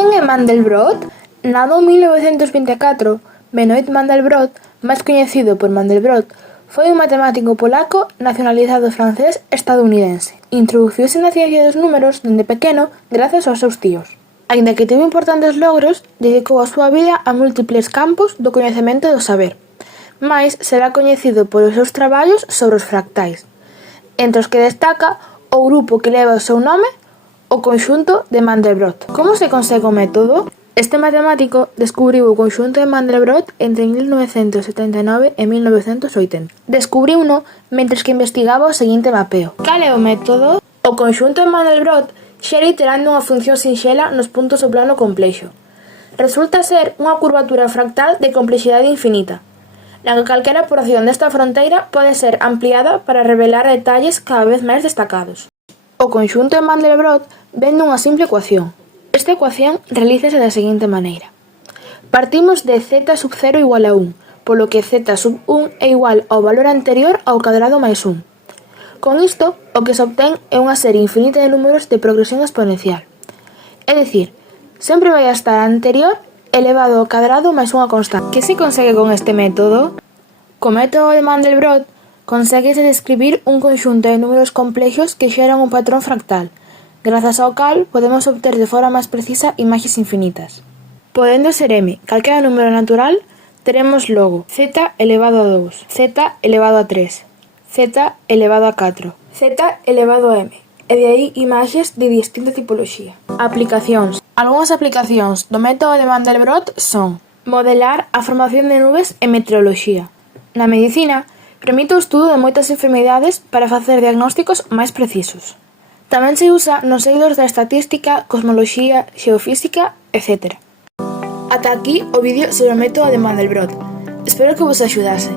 Quen é Mandelbrot? Nado en 1924, Benoit Mandelbrot, máis coñecido por Mandelbrot, foi un matemático polaco nacionalizado francés estadounidense. Introduciuse na ciencia dos números dende pequeno grazas aos seus tíos. Aínda que tivo importantes logros, dedicou a súa vida a múltiples campos do coñecemento e do saber, mais será coñecido polos seus traballos sobre os fractais, entre os que destaca o grupo que leva o seu nome, o conxunto de Mandelbrot. Como se consegue o método? Este matemático descubriu o conxunto de Mandelbrot entre 1979 e 1980. Descubriuno mentres que investigaba o seguinte mapeo. Cal é o método? O conxunto de Mandelbrot xera iterando unha función sinxela nos puntos do plano complexo. Resulta ser unha curvatura fractal de complexidade infinita, na que calquera porción desta fronteira pode ser ampliada para revelar detalles cada vez máis destacados. O conxunto de Mandelbrot vén dunha simple ecuación. Esta ecuación realízase da seguinte maneira. Partimos de z sub 0 igual a 1, polo que z sub 1 é igual ao valor anterior ao cadrado máis 1. Con isto, o que se obtén é unha serie infinita de números de progresión exponencial. É dicir, sempre vai a estar anterior elevado ao cadrado máis unha constante. Que se consegue con este método? Co método de Mandelbrot, conseguese describir un conxunto de números complexos que xeran un patrón fractal, grazas ao cal podemos obter de forma máis precisa imaxes infinitas. Podendo ser m calquera número natural, teremos logo z elevado a 2, z elevado a 3, z elevado a 4, z elevado a m, e de aí imaxes de distinta tipoloxía. Aplicacións. Algúnas aplicacións do método de Mandelbrot son modelar a formación de nubes en meteoroloxía. Na medicina, permite o estudo de moitas enfermidades para facer diagnósticos máis precisos. Tamén se usa nos eidos da estatística, cosmoloxía, xeofísica, etc. Ata aquí o vídeo sobre o método de Mandelbrot. Espero que vos axudase.